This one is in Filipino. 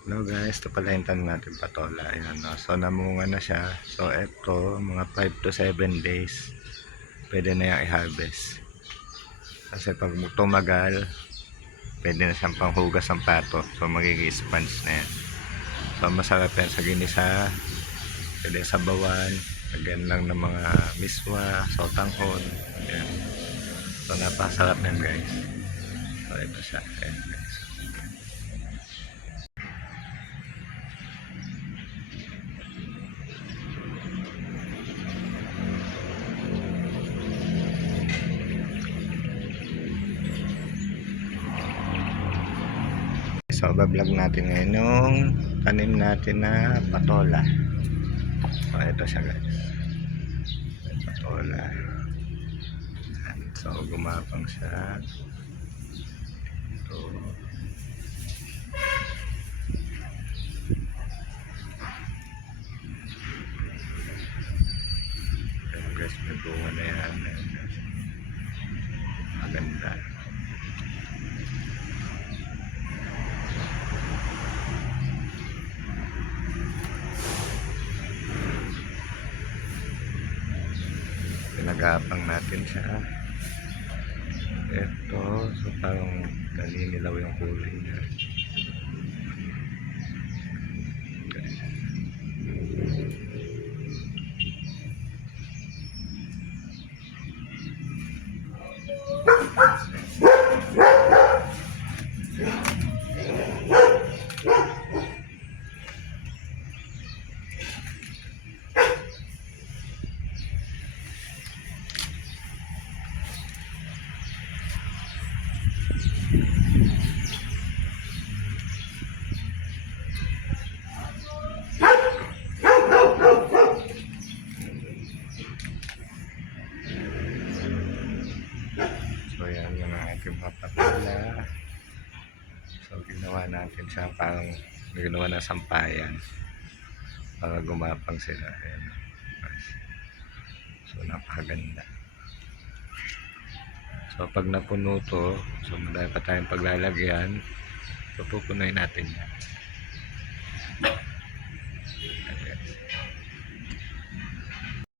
Hello guys, ito pala yung tanong natin patola. Ayan, no? So namunga na siya. So ito, mga 5 to 7 days pwede na yung i-harvest. Kasi pag tumagal, pwede na siyang panghugas ng pato. So magiging sponge na yan. So masarap yan sa ginisa, pwede sa bawan, lagyan lang ng mga miswa, sautanghon. Ayan. So napakasarap yan guys. So ito siya. Ayan guys. So bablog natin ngayon yung tanim natin na patola. So ito siya guys, patola. So gumapang siya ito. Ayan guys, may bunga na yan. Maganda. Pinagapang natin siya. Ito, so parang naninilaw yung kulay niya. So yan yung ating papatala. So ginawa natin siya parang ginawa na sampayan para gumapang sila. Ayan. So napakaganda. So pag napuno to, so madami pa tayong paglalagyan. So pupunuin natin yan.